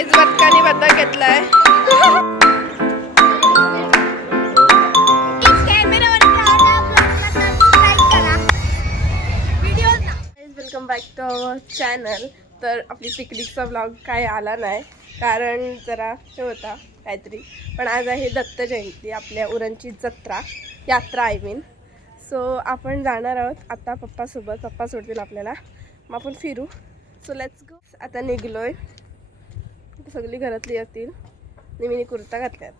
Guys बदकानी बदक घेतलाय. Welcome back to our channel. तर आपली पिकनिकचा ब्लॉग काय आला नाही कारण जरा हे होता काहीतरी. पण आज आहे दत्त जयंती, आपल्या उरणची यात्रा आय मीन. सो आपण जाणार आहोत आता पप्पासोबत. पप्पा सोडतील आपल्याला, मग आपण फिरू. So let's go. आता निघलोय. सगळी घरातली येतील. मी कुर्ता घातल्याच,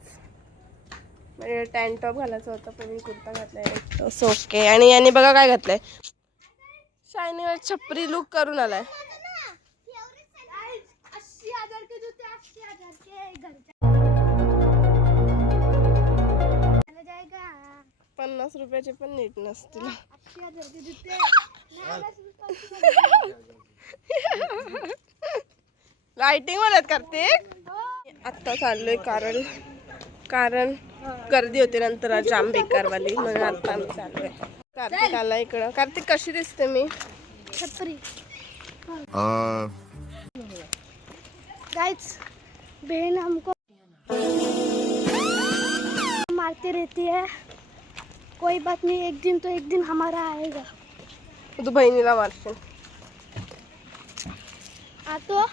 म्हणजे टॅन टॉप घालायचा होता पण मी कुर्ता घातलाय. So okay. आणि यांनी बघा काय घातलंय, शायनीवर छपरी लुक करून आलाय. 50 रुपयाचे पण नीट नसतील. लाइटिंग मध्ये कार्तिक आत्ता चाललोय कारण गर्दी होती नंतर जाम बेकारवाली, म्हणून आता आम्ही चाललोय. कार्तिक आला इकडं. कार्तिक कशी दिसते मी? छपरी. गाइस, बहन हमको मारती रहती है. कोई बात नहीं, एक दिन हमारा आएगा. तू बहिणीला मारशील. तो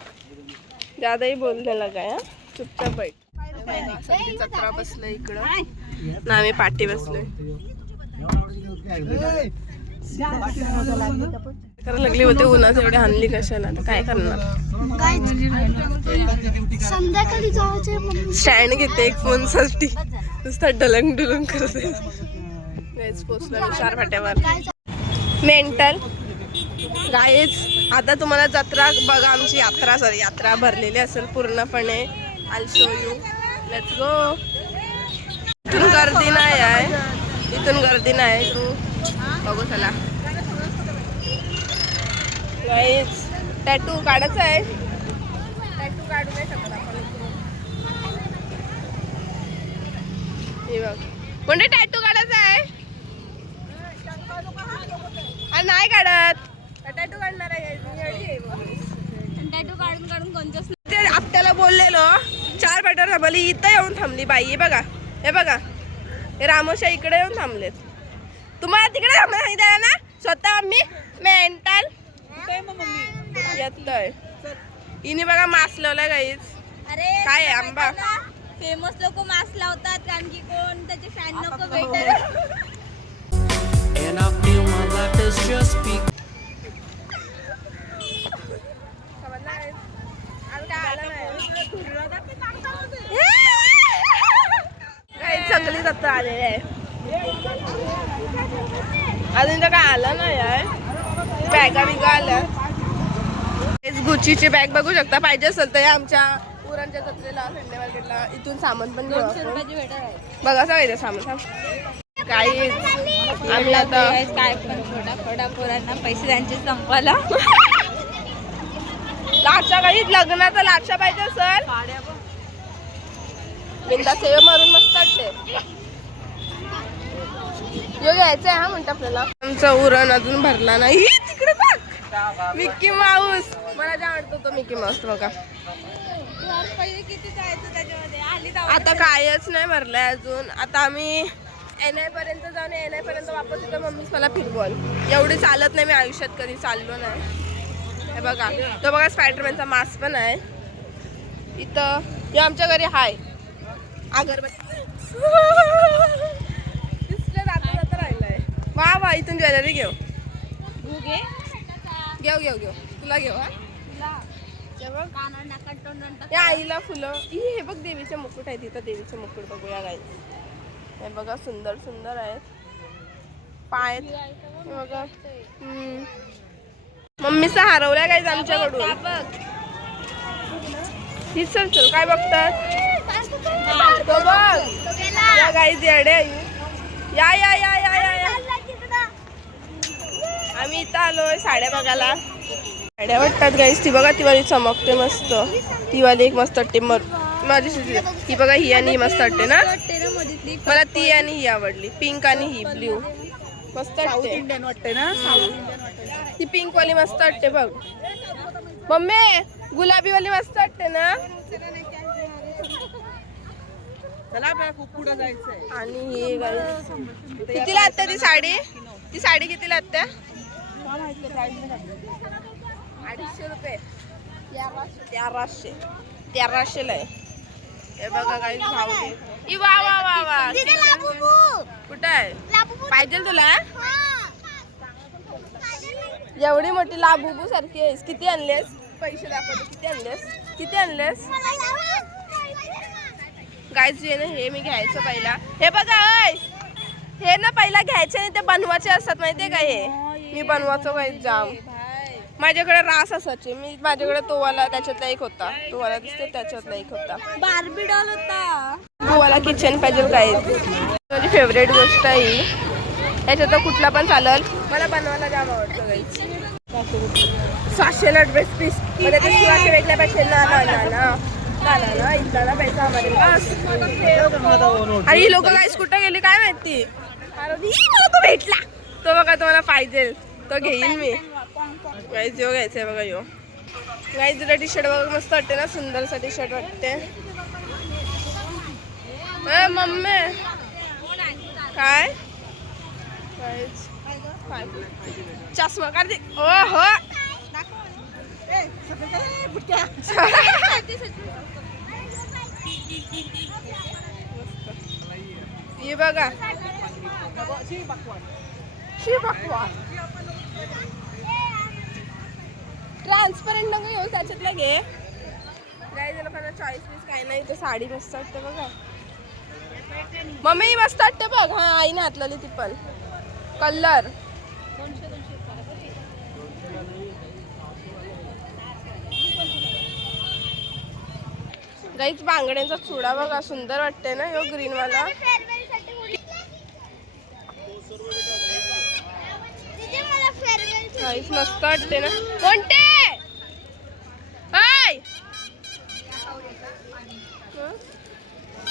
ज्यादा ही बोलने लगा है. चुपचाप बैठ. सगळी जत्रा बसलोय इकडं ना, आम्ही पाठी बसलोय. करायला लागली होते उन्हात एवढे हानली कशाला, तर काय करणार. संध्याकाळी जायचे. स्टँड घेते एक फोन साठी, नुसतं डलंग डुलंग करते. पोचलो 4 फाट्यावर. Mental guys. आता तुम्हाला जत्रा बघा, आमची यात्रा भरलेली असेल पूर्णपणे. I show you. Let's go. इथून गर्दी नाही आहे, तू बघू चला. गाईज टॅटू काढायचा आहे. टॅटू काढू नाही शकत आपण. हे बघ म्हणजे टॅटू काढायचा आहे. नाही काढत. टॅटू काढणार आहे. टॅटू काढून कोणत्याच ते आपल्याला बोललेलो 4 फाट्यावर थांबली, इथं येऊन थांबली बाई. हे बघा हे रामोशा इकडे येऊन थांबलेत. तुम्हाला तिकडे थांबला सांगितलं ना स्वतः. मी मेंटल येतोय. हिने बघा मास्क लावलाय गाईज. अरे काय आहे आंबा. फेमस लोक मास्क लावतात कारण की कोण त्याचे फॅन नको भेटत. And I feel my life has just begun. चांगली जत्रा आलेली आहे. अजून तर काय आलं नाही आहे. बॅगा बिगा आल्या. गुचीची बॅग बघू शकता. पाहिजे असेल तर आमच्या उरणच्या जत्रेला संडे मार्केटला इथून सामान पण घेऊ. बघा सगळं सामान. काही आम्ही आता काय पण थोडा पोरांना पैसे त्यांचे संपवायला. लाक्षा काही लग्नाचा लाक्षा पाहिजे सर. बिंदा सेव मारून मस्त वाटते. यो घ्यायचं आहे हा म्हणतो आपल्याला. आमचं उरण अजून भरला नाही. तिकडे बघ मिकी माऊस. मला जे आवडतो तो मिकी माऊस. बघा किती जायचं त्याच्यामध्ये. आता कायच नाही भरलाय अजून. आता आम्ही NI पर्यंत जाऊन NI पर्यंत वापस येतो. मम्मीच मला फिरबॉल एवढी चालत नाही मी आयुष्यात कधी चाललो नाही. हे बघा तो बघा स्पायडरमॅनचा मास्क पण आहे इथं. हे आमच्या घरी हाय अगरबत्ती. दिसलं जाता राहिलंय. वा इथून ज्वेलरी घेऊ. घेऊ तुला घेऊ. या आईला फुलं. हे बघ देवीचे मुकुट आहे तिथं. देवीचे मुकुट बघूया गाईज. हे बघा सुंदर आहेत. पाय बघा. मम्मीचा हरवल्या गाईज आमच्याकडून. चल काय बघतात. तो बघ या गाईज येडे. या आम्ही इथं आलोय साड्या बघायला. साड्या वाटतात गाईज. ती बघा ती वाली चमकते मस्त. ती वाली एक मस्त वाटते. माझी ही बघा ही आणि ही मस्त वाटते ना. मला ती आणि ही आवडली. पिंक आणि ही ब्ल्यू मस्त वाटते ना. ती पिंक वाली मस्त वाटते बघ. मम्मी गुलाबी वाली मस्त वाटते ना. आणि हे guys, कितीला आत्या ती साडी? ती साडी कितीला आत्या? 250 रुपये. 1300 ला आहे. हे बघा काही भाव दे. वा वा वा वा. कुठं आहे? पाहिजे तुला? एवढी मोठी लाबुबू सारखी आहेस. किती आणलेस? पैसे दाखवतो. किती आणलेस? गाईज हे ना हे मी घ्यायचं पहिला. हे बघा हे ना पहिला घ्यायचे नाही ते बनवायचे असतात माहितीये का? हे मी बनवायचो काही जाम. माझ्याकडे रास असायचे. माझ्याकडे तो वाला त्याच्यातला एक होता. तो वाला दिसते त्याच्यातला एक होता. बार्बी डॉल होता. तो वाला किचन पाहिजे काय? माझी फेवरेट गोष्ट आहे याच्यात कुठला पण चालेल. मला बनवायला जाम आवडतं गाईज. 700ला ड्रेस पीस मध्ये ते शिवाचे वेगळे पैसे ना इथला पैसा हमारे पास. आणि ही लोक गाईज कुठं गेली काय माहिती. मला तो भेटला तो बघा तुम्हाला पाहिजे तो घेईन मी. गाईज यो घ्यायचंय बघा यो. गाईज जरा टी शर्ट बघा मस्त वाटते ना. सुंदरसा टी शर्ट वाटते. मम्मी काय चष्मा काढ दे. ओ हो ये बघा ट्रान्सपरंट नका घेऊ त्याच्यातला घे. काय लोकांना चॉईस बीस काय नाही. तर साडी मस्त वाटते बघा. मम्मी मस्त वाटते बघ. हा आईने हातलेली ती पण कलर. गाईच बांगड्यांचा चुडा बघा सुंदर वाटते ना. यो ग्रीन वाला गाईच मस्त वाटते ना. कोणते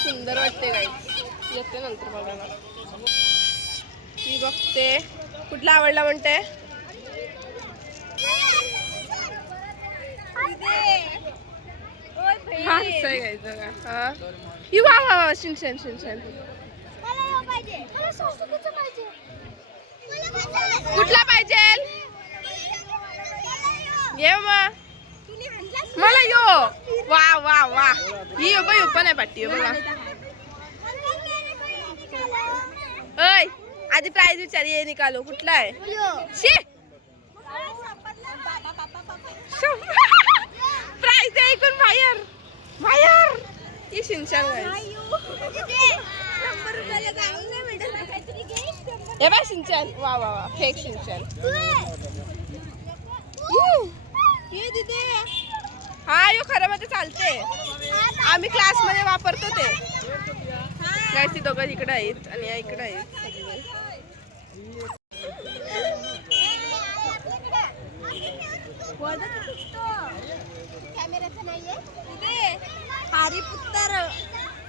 सुंदर वाटते गाईच. येते नंतर बघायला. ती बघते कुठला आवडला म्हणते. शिनशन कुठला पाहिजे ये मग मला यो. वा वा वा ही यो बाई पण आहे पाठी बघा. आधी प्राइस विचार. ये निकालो कुठला आहे. प्राइस आहे ऐकून बाहेर ही शिनशान हे बाय शिनशान. वा वा वा फेक शिनशान. हा यो खरं मध्ये चालते. आम्ही क्लास मध्ये वापरतो ते. काय ती दोघं इकडे आहेत आणि इकडे आहेत.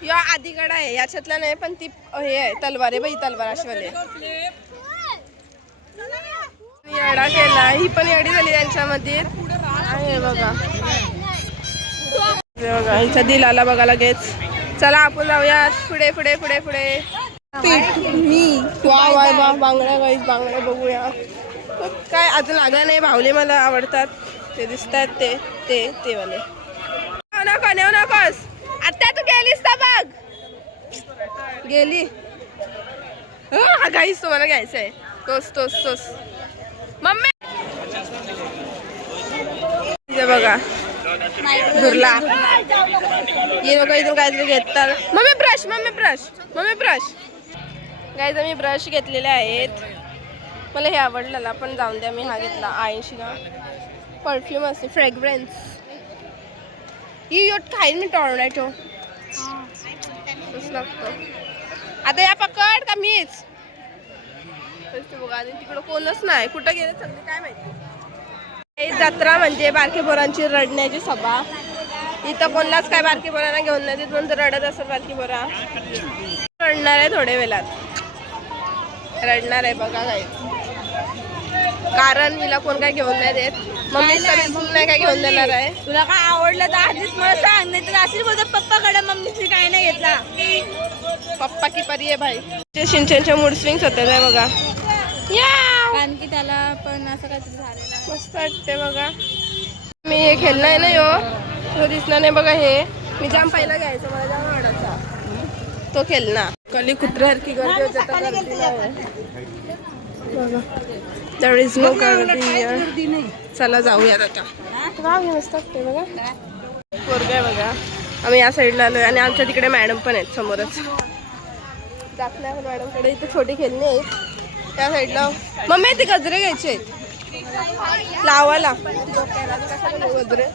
या आधीकडे आहे याच्यातला नाही पण ती हे आहे तलवार आहे बाई. तलवार अशवाले येडा केला. ही पण येडी झाली त्यांच्यामध्ये आहे बघा. बघा हिचा दिल आला बघा लगेच. चला आपण जाऊया पुढे पुढे पुढे पुढे. मी वा बांगड्या गाईस बांगड्या बघूया. काय अजून लागला नाही. भावले मला आवडतात ते दिसतात ते वाले. नको नेऊ नकोस. आता तू गेलीस तर बघ गेली. गाईस तुम्हाला घ्यायचं आहे तोच मम्मी. बघा धुरला ये नको इथून काहीतरी घेतात. मम्मी ब्रश गाईज मी ब्रश घेतलेले आहेत. मला हे आवडलेला पण जाऊन द्या. मी हा घेतला 80 ना. परफ्यूम असते फ्रेग्रन्स. ही योट खाईन मी टॉर्नेटो लागतो. आता या पकड का मीच बघा. तिकडं कोणच नाही. कुठं गेले सगळे काय माहिती. जत्रा म्हणजे बारके पोरांची रडण्याची सभा. इथं कोणलाच काय बारके पोरांना घेऊन नाही देत म्हणून रडत असत बारकी पोरा. रडणार आहे थोड्या वेळात. रडणार आहे बघा काय. कारण हिला कोण काय घेऊन नाही देत. मम्मी बिलकुल नाही काय घेऊन देणार आहे. तुला काय आवडलं तर आधीच मला सांग, नाही तर अशीच बोलत पप्पाकडे मम्मीची काय नाही घेतला. पप्पा की परी आहे भाई. ते सिंचनच्या मूड स्विंग्स होते काय बघा. कारण की त्याला पण असं काहीतरी झालेलं आहे. मस्त वाटते बघा. मी हे खेळणं आहे ना यो तो दिसणार नाही बघा. हे मी जाम पहिला घ्यायचं मला जाम आवडायचा तो खेळणं. कली कुत्र्यासारखी गर्दी होते तर गर्दी नाही. बघा देअर इज नो गर्दी हिअर. चला जाऊयात आता. गाव हे मस्त वाटते बघा. पोरग आहे बघा. आम्ही या साईडला आलोय आणि आमच्या तिकडे मॅडम पण आहेत समोरच. जात नाही आपण मॅडमकडे. इथे छोटी खेळणी आहेत त्या साईडला. मम्मी ते गजरे घ्यायचे आहेत लावाला. गजरे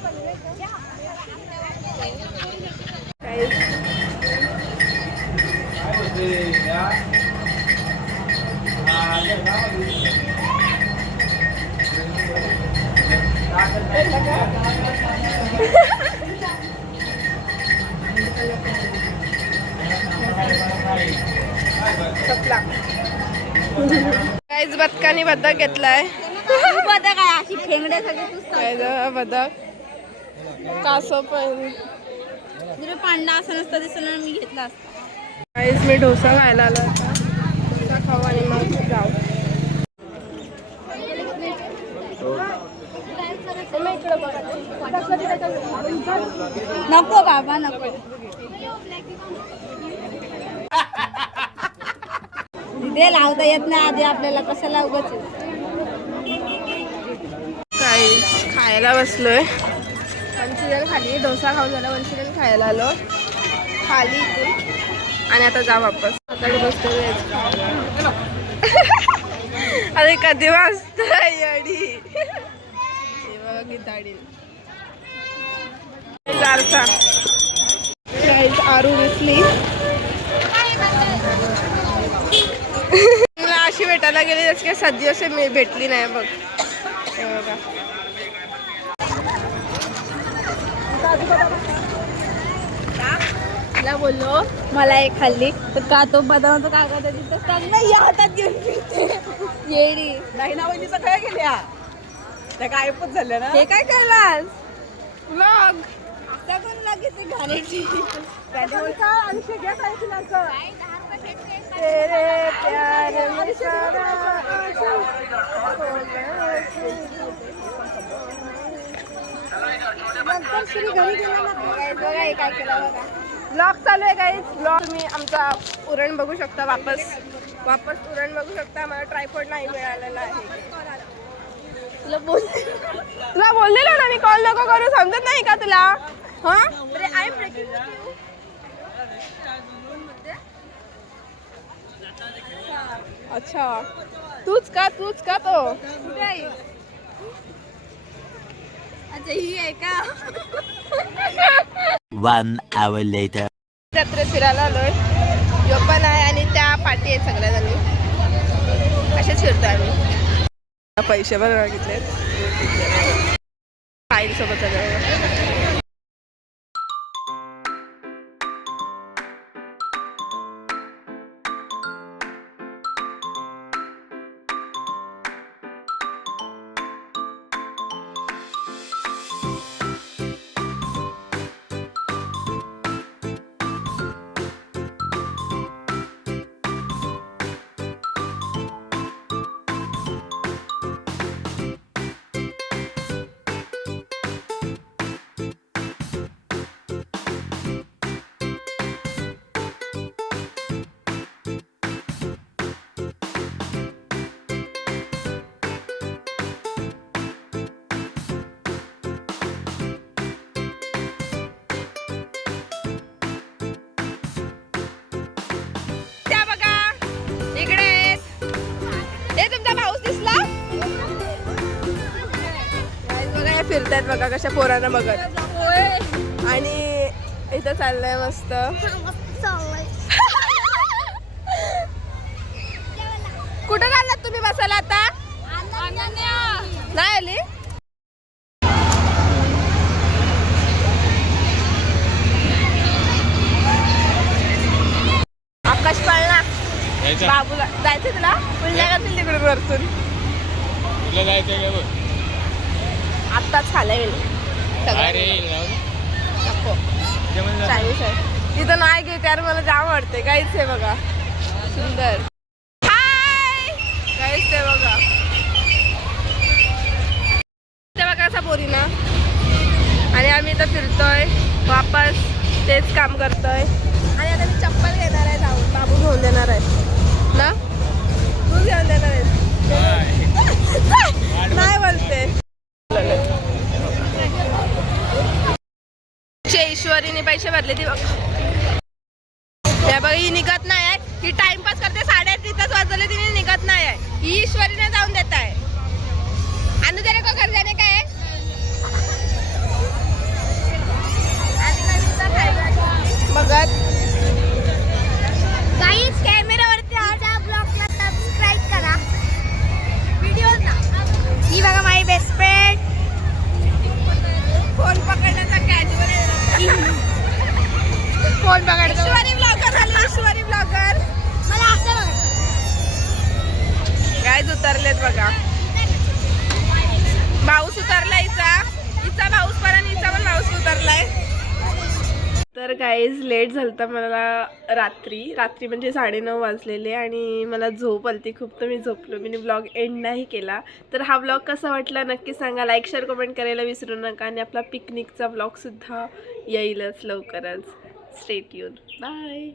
काहीच बदकानी बदक घेतलाय. बदक आहे अशी फेंगड्या सगळे बदक कासव पण. जर पांडा असं नसतं दिसलं मी घेतला असता. काहीच मी डोसा खायला आलो आता. डोसा खाऊ आणि मग जाऊ. नको बाबा नको. तिथे लावता येत नाही आधी आपल्याला, कशाला उगाच. काहीच खायला बसलोय. मंचुरियन खाली. डोसा खाऊन झाला. मंचुरियन खायला आलो खाली इथून आणि आता जा वापस. आता बसतो अरे कधी वाजता येडी. बघा किती चारचा आरू दिसली. मला अशी भेटायला गेली जशी काही सध्या असे मी भेटली नाही बघ. हे बघा तिला बोललो मला एक खाल्ली तर का तो बदामाचं कागद आहे तिथं टाक नाही या हातात घेऊन फिरते. येडी नाही ना वहिनीचं काय गेल्या त्या गायबच झाल्या ना. हे काय करलास व्लॉग. आता पण लगेच घालायची. आयुष्य घेत आहे तिला. तेरे प्यार में सारा ब्लॉग चालू आहे गाईज. ब्लॉग तुम्ही आमचा उरण बघू शकता. वापस उरण बघू शकता. मला ट्रायपॉड नाही मिळालेला आहे. तुला बोललेलं ना मी कॉल नको करू. समजत नाही का तुला. हा आय एम ब्रेकिंग. अच्छा तूच का तो अच्छा ही आहे का. 1 hour later. जत्रेत फिरायला आलोय. यो पण आहे आणि त्या पार्टी आहेत सगळ्या जणी. असेच फिरतोय आम्ही. पैसे पण मागितलेत फाईल सोबत सगळं. फिरतायत बघा कशा पोरांना बघत. आणि इथं चाललंय मस्त. कुठं चाललात तुम्ही बसायला आता. नाही आली. आकाश पाळणा बाबूला जायचं तुला. पुढल्या तिकडून वरतून तुला जायचं काय बघ आत्ताच खायला गेलो अरे नको चायनीज आहे तिथं नाही घेत यार मला जाम आवडते काहीच आहे बघा सुंदर हाय काहीच ते बघा ते बघा असा पोरी ना आणि आम्ही इथं फिरतोय वापस तेच काम करतोय आणि आता मी चप्पल घेणार आहे जाऊन बाबू घेऊन देणार आहे ना तू घेऊन देणार आहेस नाही बोलते ईश्वरीने पैसे भरले ती बघा त्या बघा ही निघत नाही आहे ही टाइमपास करते 8:30 तिथंच वाजवले तिने निघत नाही आहे ही ईश्वरीने जाऊन देत आहे अनु तेरे को घर जाने का है बघत गाईज कॅमेरावरती आमच्या ब्लॉगला सबस्क्राईब करा व्हिडिओ ना ही बघा माझी बेस्ट फ्रेंड फोन पकडण्याचा कॅज्युअल फोन पकडतो ईश्वरी ब्लॉगर झाली ईश्वरी ब्लॉगर मला असं बघा गाईज उतरलेत बघा पाऊस उतरला हिचा पाऊस पर्यंत हिचा पण पाऊस उतरलाय तर गाईज लेट झालता मला रात्री म्हणजे 9:30 वाजलेले आणि मला झोप आलती खूप तर मी झोपलो मी ब्लॉग एंड नाही केला तर हा ब्लॉग कसा वाटला नक्की सांगा लाईक शेअर कमेंट करायला विसरू नका आणि आपला पिकनिकचा ब्लॉगसुद्धा येईलच लवकरच स्टे ट्यून बाय